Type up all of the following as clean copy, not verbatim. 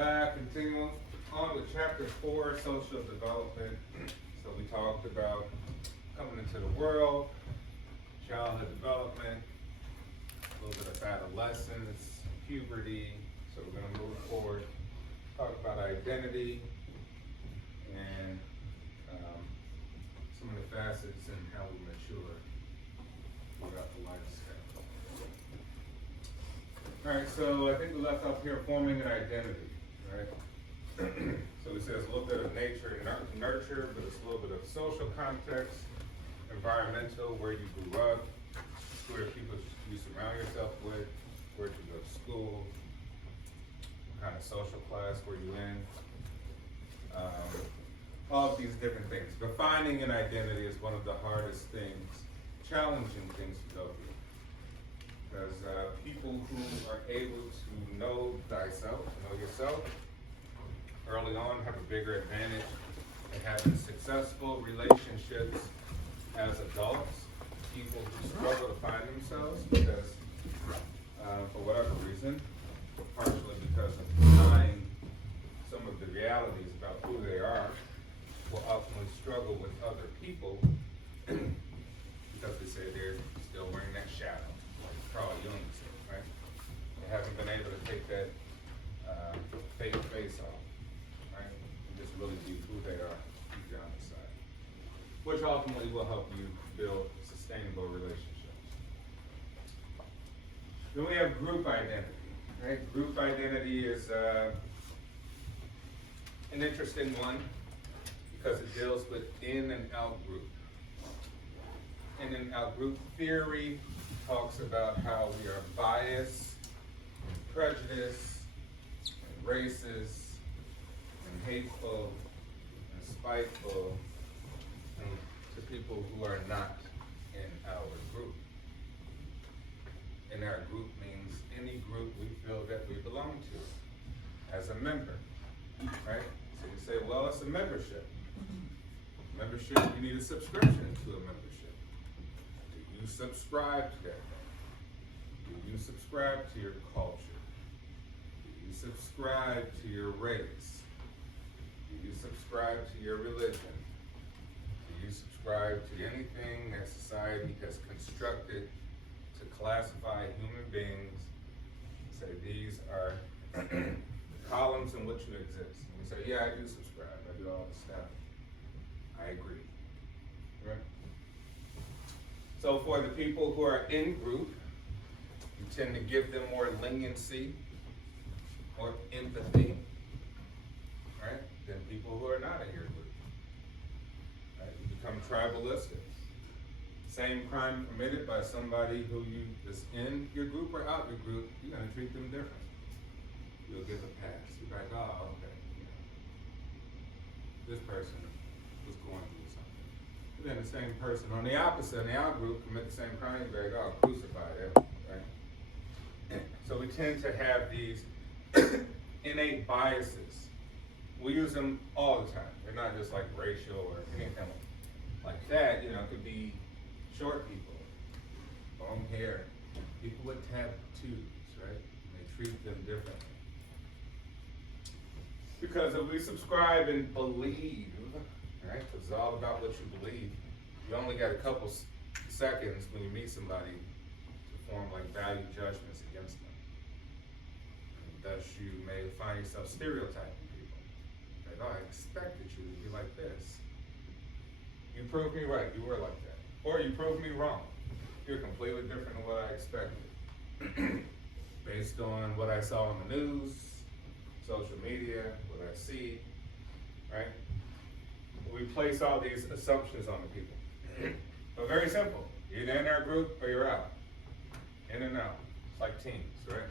Continuing on with chapter 4, social development. So we talked about coming into the world, childhood development, a little bit of adolescence, puberty. So we're going to move forward, talk about identity and some of the facets and how we mature throughout the lifespan. All right, so I think we left off here forming an identity, right? So it says a little bit of nature and nurture, but it's a little bit of social context, environmental, where you grew up, who are people you surround yourself with, where you go to school, what kind of social class were you in, all of these different things. Defining an identity is one of the hardest things, challenging things to go through. Because people who are able to know thyself, know yourself, early on have a bigger advantage in having successful relationships as adults. People who struggle to find themselves because, for whatever reason, partially because of denying some of the realities about who they are, will ultimately struggle with other people because they say they're still wearing that shadow, like Carl Jung said, right? They haven't been able to take that fake face off, right? And just really be who they are deep down inside, which ultimately will help you build sustainable relationships. Then we have group identity, right? Group identity is an interesting one because it deals with in and out group. In and out group theory talks about how we are biased, and prejudiced, and racist, and hateful, and spiteful to people who are not in our group. In our group means any group we feel that we belong to as a member, right? So you say, well, it's a membership. Membership, you need a subscription to a membership. Do you subscribe to that thing? Do you subscribe to your culture? Do you subscribe to your race? Do you subscribe to your religion? Do you subscribe to anything that society has constructed to classify human beings? Say these are the columns in which you exist. And you say, yeah, I do subscribe. I do all this stuff. I agree, right? So for the people who are in group, you tend to give them more leniency or empathy, right, than people who are not in your group. Right? You become tribalistic. Same crime committed by somebody who is in your group or out your group, you're going to treat them different. You'll give a pass. You're like, oh, okay. This person was going through something. And then the same person on the opposite, in the out group, commit the same crime, you're like, oh, crucify them, right? So we tend to have these innate biases. We use them all the time. They're not just like racial or anything like that. You know, it could be short people, long hair, people with tattoos, right? And they treat them differently. Because if we subscribe and believe, right? It's all about what you believe. You only got a couple seconds when you meet somebody to form like value judgments against them. And thus you may find yourself stereotyping people. Like, oh, I expected you to be like this. You proved me right, you were like that. Or you proved me wrong. You're completely different than what I expected. Based on what I saw on the news, social media, what I see, right? We place all these assumptions on the people. But very simple. You're either in our group or you're out. In and out. It's like teams, right?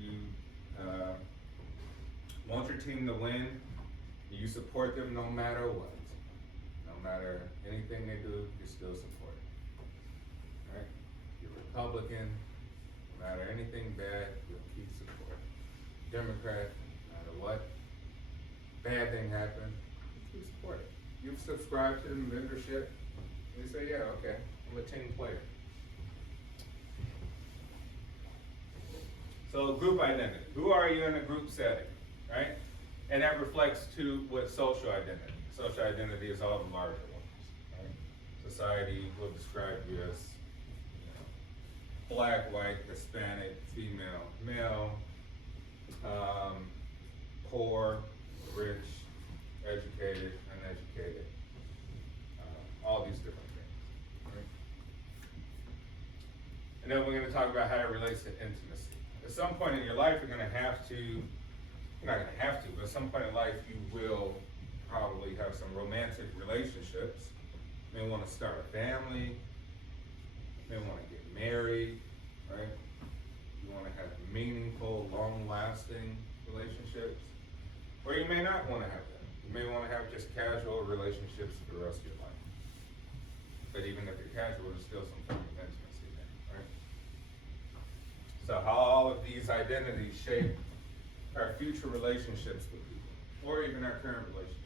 You want your team to win. You support them no matter what. No matter anything they do, you still support it. Right? You're Republican. No matter anything bad, you'll keep supporting. Democrat, no matter what bad thing happened, you support it. You've subscribed to the membership, and you say, yeah, okay, I'm a team player. So group identity. Who are you in a group setting? right? And that reflects to what social identity. Social identity is all the larger ones, right? Society will describe you as black, white, Hispanic, female, male, poor, rich, educated, uneducated, all these different things, right? And then we're going to talk about how it relates to intimacy. At some point in your life, you're going to have to, you're not going to have to, but at some point in life, you will probably have some romantic relationships. You may want to start a family, you may want to get married, right? You want to have meaningful, long-lasting relationships. Or you may not want to have them. You may want to have just casual relationships for the rest of your life. But even if you're casual, there's still some form of intimacy there, right? So how all of these identities shape our future relationships with people, or even our current relationships.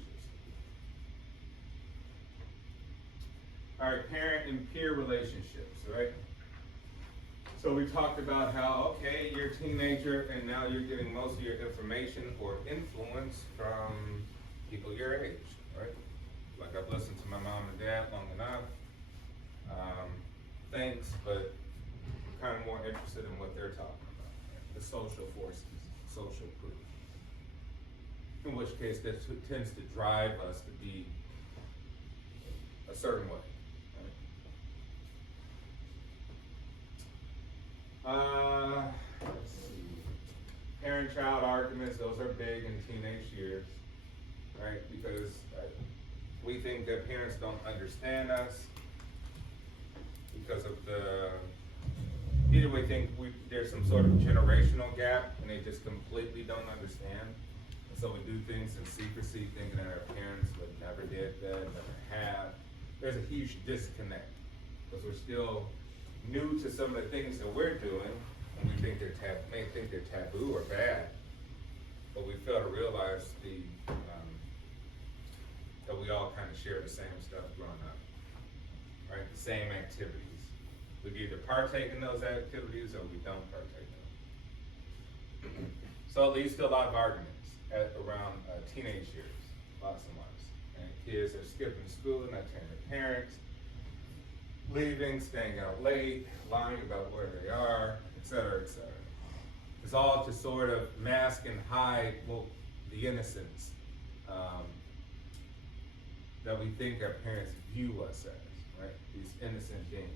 All right, parent and peer relationships, right? So we talked about how, okay, you're a teenager and now you're getting most of your information or influence from people your age, right? Like I've listened to my mom and dad long enough. Thanks, but I'm kind of more interested in what they're talking about. Right? The social forces, social proof. In which case that tends to drive us to be a certain way. Let's see. Parent-child arguments, those are big in teenage years, right? Because we think that parents don't understand us because of either we think there's some sort of generational gap and they just completely don't understand. And so we do things in secrecy thinking that our parents would never did that, never have. There's a huge disconnect because we're still new to some of the things that we're doing, and we think may think they're taboo or bad, but we fail to realize that we all kind of share the same stuff growing up, right? The same activities. We either partake in those activities or we don't partake in them. So it leads to a lot of arguments around teenage years, lots and lots. And kids are skipping school, not telling their parents, leaving, staying out late, lying about where they are, et cetera, et cetera. It's all to sort of mask and hide the innocence that we think our parents view us as, right? These innocent beings.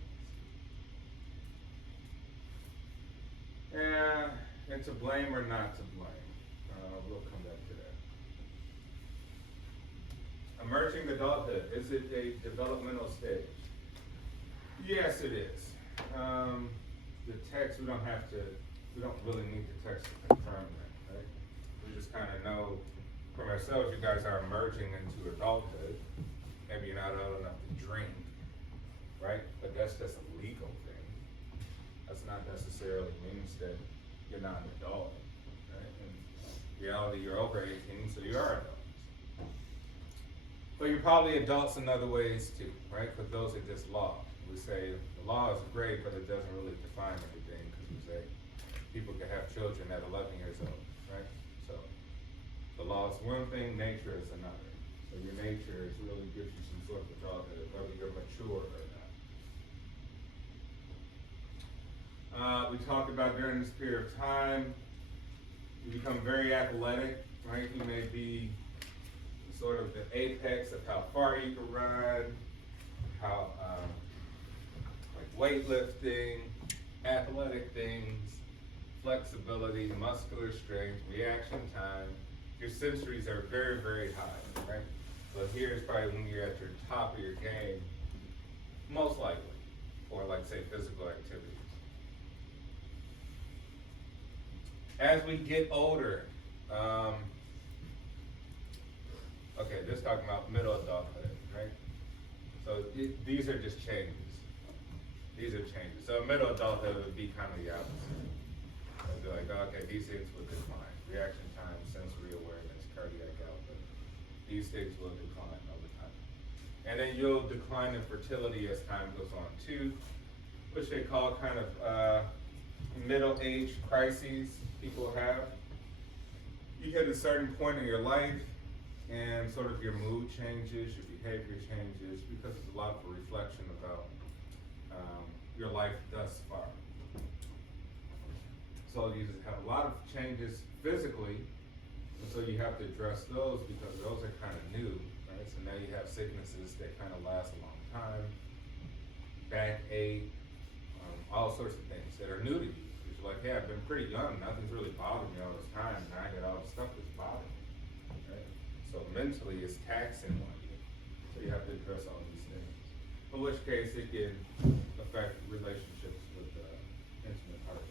And to blame or not to blame. We'll come back to that. Emerging adulthood, is it a developmental stage? Yes, it is. The text, we don't really need the text to confirm that, right? We just kind of know from ourselves, you guys are emerging into adulthood. Maybe you're not old enough to drink, right? But that's just a legal thing. That's not necessarily means that you're not an adult, right? In reality, you're over 18, so you are adults. But you're probably adults in other ways too, right? Because those are just law. We say the law is great, but it doesn't really define everything, because we say people can have children at 11 years old, right? So the law is one thing, nature is another. So your nature really gives you some sort of adulthood, whether you're mature or not. We talked about during this period of time, you become very athletic, right? You may be sort of the apex of how far you can run, how like weightlifting, athletic things, flexibility, muscular strength, reaction time. Your sensories are very, very high, right? So here's probably when you're at your top of your game, most likely, for like say physical activities. As we get older, okay, this is talking about middle adulthood, right? So these are just changes. These are changes. So middle adulthood would be kind of the opposite. It would be like, okay, these things will decline. Reaction time, sensory awareness, cardiac output. These things will decline over time. And then you'll decline in fertility as time goes on too, which they call kind of middle age crises people have. you hit a certain point in your life and sort of your mood changes, your behavior changes, because it's a lot of reflection about your life thus far. So you just have a lot of changes physically, and so you have to address those because those are kind of new, right? So now you have sicknesses that kind of last a long time, backache, all sorts of things that are new to you. You're like, hey, I've been pretty young, nothing's really bothered me all this time, and I got all this stuff that's bothering me, right? So mentally it's taxing on you, so you have to address all these things. In which case it can affect relationships with intimate partners.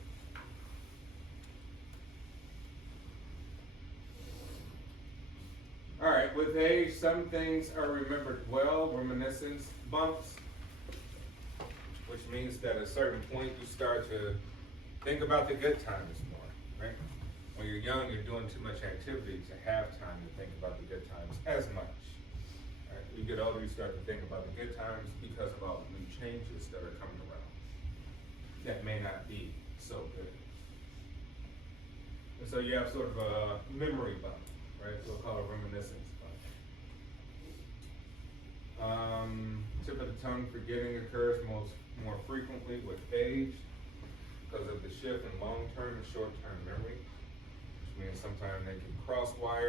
All right, with age, some things are remembered well, reminiscence bumps, which means that at a certain point you start to think about the good times more, right? When you're young, you're doing too much activity to have time to think about the good times as much. Right? When you get older, you start to think about the good times because of all the new changes that are coming around that may not be so good. And so you have sort of a memory bump, right? We'll call it a reminiscence bump. Tip of the tongue forgetting occurs more frequently with age because of the shift in long-term and short-term memory, which means sometimes they can cross wire